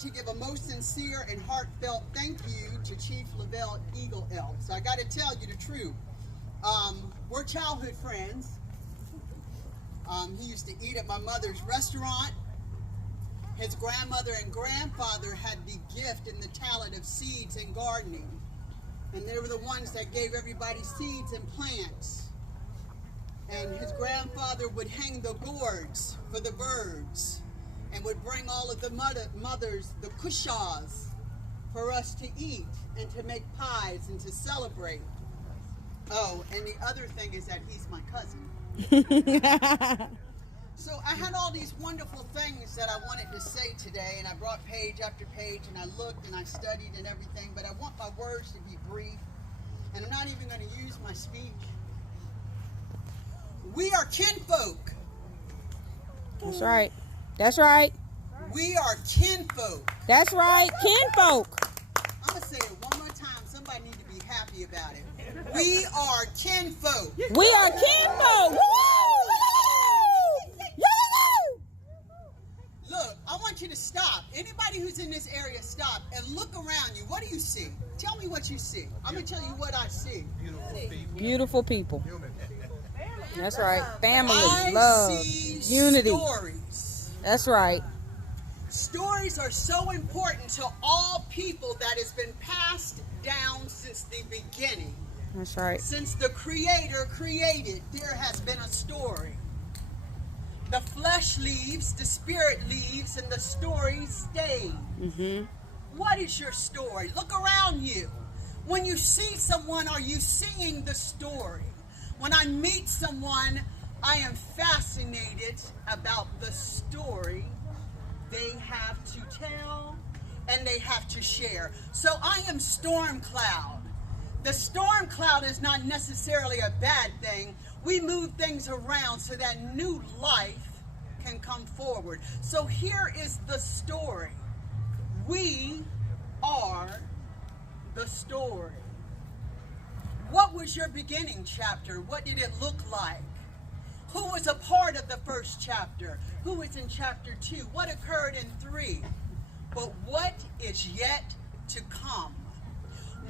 To give a most sincere and heartfelt thank you to Chief Lavelle Eagle Elk. So I got to tell you the truth. We're childhood friends. He used to eat at my mother's restaurant. His grandmother and grandfather had the gift and the talent of seeds and gardening. And they were the ones that gave everybody seeds and plants. And his grandfather would hang the gourds for the birds, and would bring all of the mothers, the kushaws, for us to eat and to make pies and to celebrate. Oh, and the other thing is that he's my cousin. So I had all these wonderful things that I wanted to say today, and I brought page after page, and I looked and I studied and everything, but I want my words to be brief, and I'm not even going to use my speech. We are kinfolk. That's right. That's right. We are kinfolk. That's right. Kinfolk. I'm going to say it one more time. Somebody need to be happy about it. We are kinfolk. We are kinfolk. Woo! Look, I want you to stop. Anybody who's in this area, stop and look around you. What do you see? Tell me what you see. I'm going to tell you what I see. Beautiful people. That's right. Family, I love, see unity. Stories. That's right. Stories are so important to all people that has been passed down since the beginning. That's right. Since the Creator created, there has been a story. The flesh leaves, the spirit leaves, and the story stays. What is your story? Look around you. When you see someone, are you seeing the story? When I meet someone, I am fascinated about the story they have to tell and they have to share. So I am storm cloud. The storm cloud is not necessarily a bad thing. We move things around so that new life can come forward. So here is the story. We are the story. What was your beginning chapter? What did it look like? Who was a part of the first chapter? Who was in chapter 2? What occurred in 3? But what is yet to come?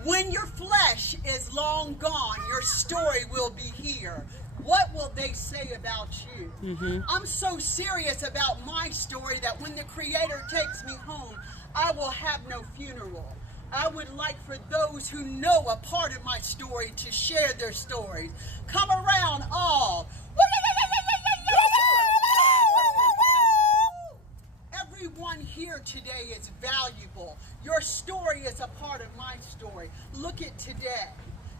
When your flesh is long gone, your story will be here. What will they say about you? I'm so serious about my story that when the Creator takes me home, I will have no funeral. I would like for those who know a part of my story to share their stories. Come around all. Everyone here today is valuable. Your story is a part of my story. Look at today.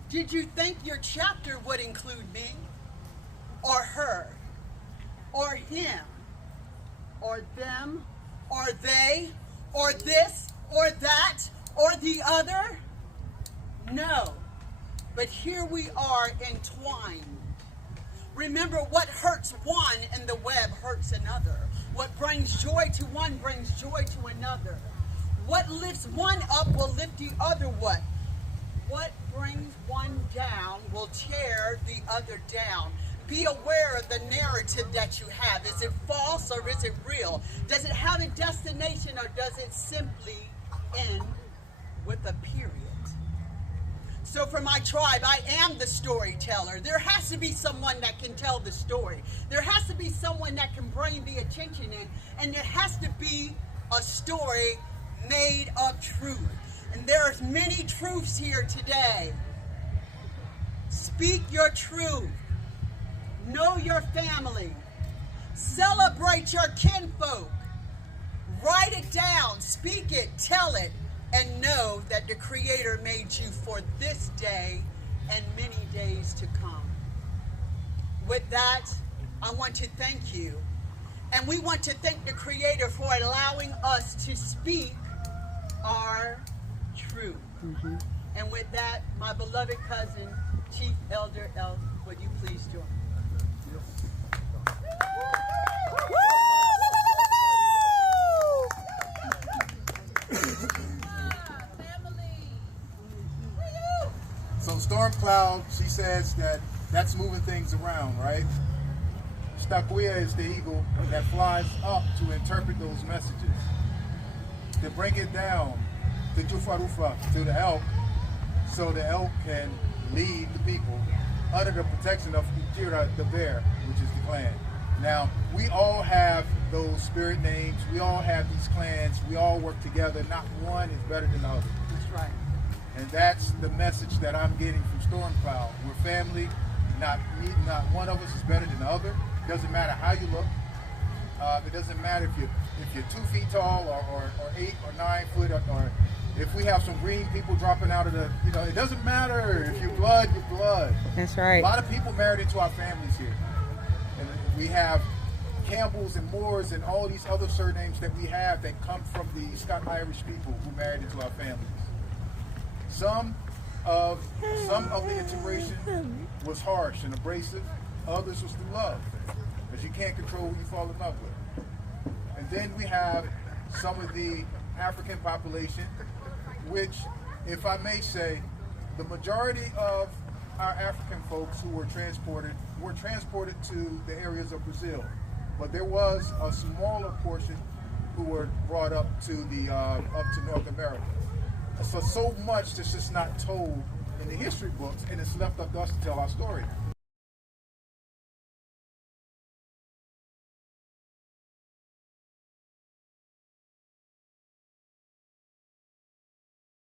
Did you think your chapter would include me? Or her? Or him? Or them? Or they? Or this? Or that? Or the other? No. But here we are entwined. Remember, what hurts one in the web hurts another. What brings joy to one brings joy to another. What lifts one up will lift the other what? What brings one down will tear the other down. Be aware of the narrative that you have. Is it false or is it real? Does it have a destination or does it simply end with a period? So for my tribe, I am the storyteller. There has to be someone that can tell the story. There has to be someone that can bring the attention in. And there has to be a story made of truth. And there's many truths here today. Speak your truth. Know your family. Celebrate your kinfolk. Write it down. Speak it. Tell it. And know that the Creator made you for this day and many days to come. With that, I want to thank you. And we want to thank the Creator for allowing us to speak our truth. And with that, my beloved cousin, Chief Elder Elk, would you please join me? So Storm Cloud, she says that that's moving things around, right? Stakuya is the eagle that flies up to interpret those messages. to bring it down to Jufarufa, to the elk, so the elk can lead the people under the protection of Itira, the bear, which is the clan. Now, we all have those spirit names. We all have these clans. We all work together. Not one is better than the other. That's right. And that's the message that I'm getting from Storm Cloud. We're family. Not one of us is better than the other. It doesn't matter how you look. It doesn't matter if you're 2 feet tall or 8 or 9 foot or if we have some green people dropping out of the, it doesn't matter. If you're blood, you're blood. That's right. A lot of people married into our families here. And we have Campbells and Moores and all these other surnames that we have that come from the Scotch-Irish people who married into our families. Some of the integration was harsh and abrasive. Others was through love, because you can't control who you fall in love with. And then we have some of the African population, which, if I may say, the majority of our African folks who were transported to the areas of Brazil, but there was a smaller portion who were brought up to North America. So much that's just not told in the history books, and it's left up to us to tell our story.